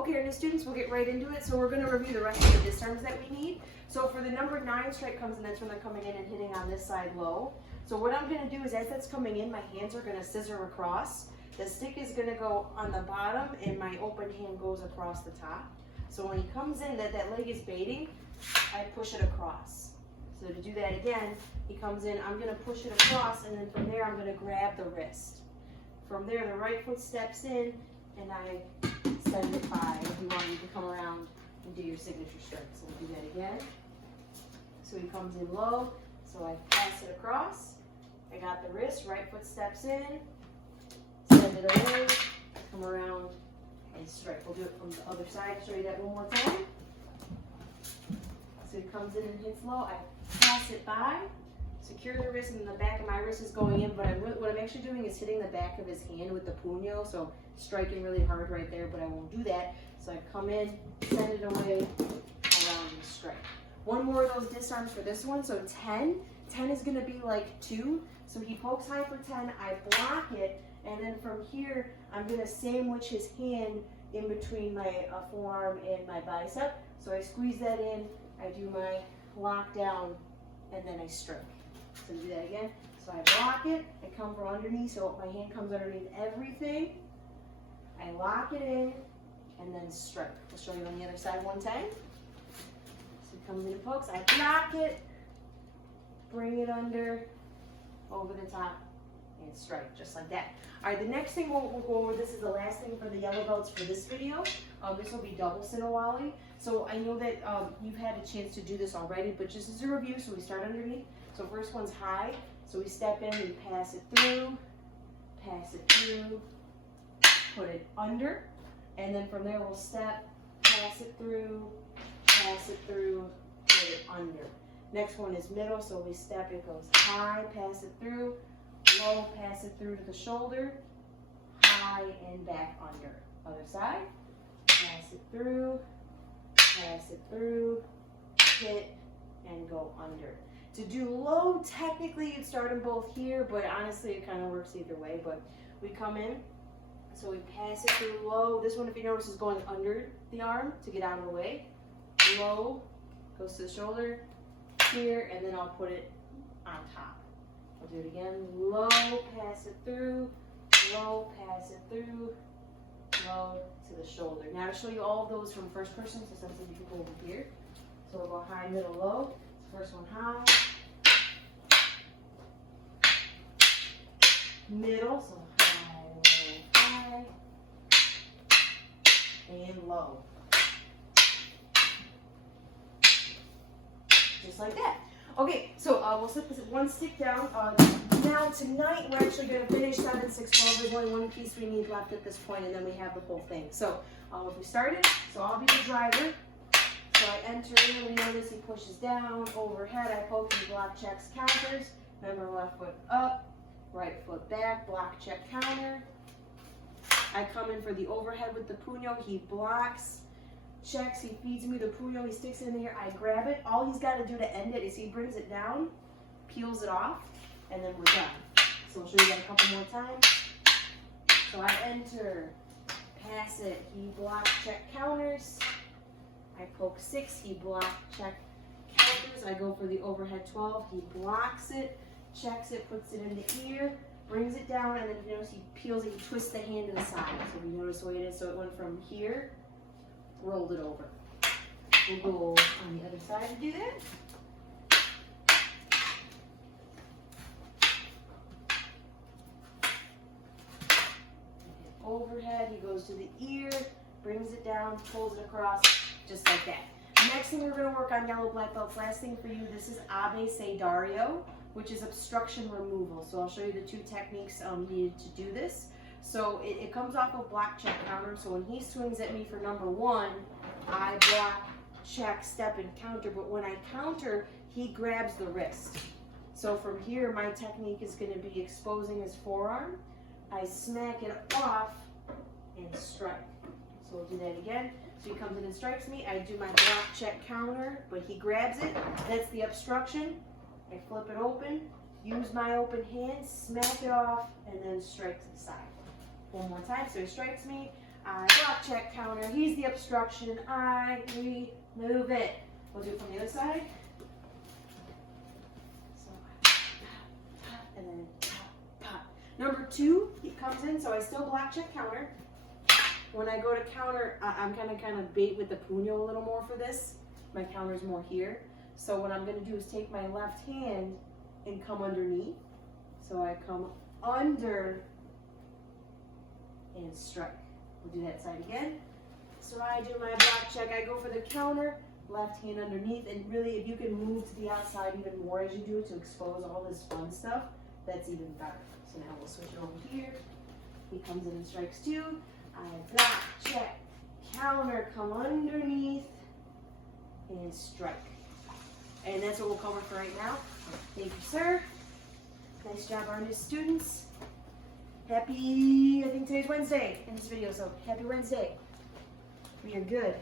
Okay, and the students, we'll get right into it. So we're going to review the rest of the disarms that we need. So for the number 9 strike comes in, that's when they're coming in and hitting on this side low. So what I'm going to do is as that's coming in, my hands are going to scissor across. The stick is going to go on the bottom and my open hand goes across the top. So when he comes in, that leg is baiting, I push it across. So to do that again, he comes in, I'm going to push it across, and then from there I'm going to grab the wrist. From there, the right foot steps in, and I send it by. If you want, you can come around and do your signature strike. So we'll do that again. So he comes in low, so I pass it across. I got the wrist, right foot steps in, send it away, come around, and strike. We'll do it from the other side. Show you that one more time. So he comes in and hits low, I pass it by, secure the wrist, and the back of my wrist is going in, but what I'm actually doing is hitting the back of his hand with the puño, so striking really hard right there, but I won't do that. So I come in, send it away, around and strike. One more of those disarms for this one, so 10. 10 is going to be like 2, so he pokes high for 10, I block it, and then from here, I'm going to sandwich his hand in between my forearm and my bicep. So I squeeze that in, I do my lockdown, and then I strike. So do that again. So I block it, I come from underneath, so my hand comes underneath everything. I lock it in, and then strike. I'll show you on the other side one time. So it comes in and pokes, I block it, bring it under, over the top, and strike, just like that. All right, the next thing we'll go over, this is the last thing for the yellow belts for this video. This will be double Sinawali. So I know that you've had a chance to do this already, but just as a review, so we start underneath. So first one's high, so we step in, we pass it through, put it under, and then from there we'll step, pass it through, put it under. Next one is middle, so we step, it goes high, pass it through, low, pass it through to the shoulder, high and back under. Other side, pass it through, hit, and go under. To do low, technically you'd start them both here, but honestly it kind of works either way. But we come in, so we pass it through low. This one, if you notice, is going under the arm to get out of the way. Low, goes to the shoulder, here, and then I'll put it on top. I'll do it again. Low, pass it through, low, pass it through, low to the shoulder. Now to show you all of those from first person, so something you can go over here. So we'll go high, middle, low. First one high, middle, so high, and low. Just like that. Okay, so we'll set this one stick down. Now tonight we're actually going to finish 7, 6, 12. There's only one piece we need left at this point, and then we have the whole thing. So if we started, so I'll be the driver. So I enter in, we notice he pushes down, overhead, I poke, he block, checks, counters. Remember, left foot up, right foot back, block, check, counter. I come in for the overhead with the puño, he blocks, checks, he feeds me the puño, he sticks it in the air, I grab it. All he's got to do to end it is he brings it down, peels it off, and then we're done. So I'll show you that a couple more times. So I enter, pass it, he blocks, check, counters. I poke 6, he block, check, counters. I go for the overhead 12, he blocks it, checks it, puts it in the ear, brings it down, and then you notice he peels it, he twists the hand to the side. So we notice the way it is, so it went from here, rolled it over. We'll go on the other side to do that. Overhead, he goes to the ear, brings it down, pulls it across, just like that. Next thing we're going to work on yellow black belts. Last thing for you, this is Abe Seidario, which is obstruction removal. So I'll show you the 2 techniques needed to do this. So it comes off of block, check, counter. So when he swings at me for number 1, I block, check, step, and counter. But when I counter, he grabs the wrist. So from here, my technique is going to be exposing his forearm. I smack it off and strike. So we'll do that again. So he comes in and strikes me. I do my block, check, counter, but he grabs it. That's the obstruction. I flip it open, use my open hand, smack it off, and then strike to the side. One more time. So he strikes me. I block, check, counter. He's the obstruction. I remove it. We'll do it from the other side. So, pop, and then pop. Number 2, he comes in, so I still block, check, counter. When I go to counter, I'm kind of bait with the puño a little more for this. My counter's more here. So what I'm going to do is take my left hand and come underneath. So I come under and strike. We'll do that side again. So I do my block check. I go for the counter, left hand underneath. And really, if you can move to the outside even more as you do it to expose all this fun stuff, that's even better. So now we'll switch it over here. He comes in and strikes 2. I block, check, counter, come underneath, and strike. And that's what we'll cover for right now. Thank you, sir. Nice job, Arnis students. Happy, I think today's Wednesday in this video, so happy Wednesday. We are good.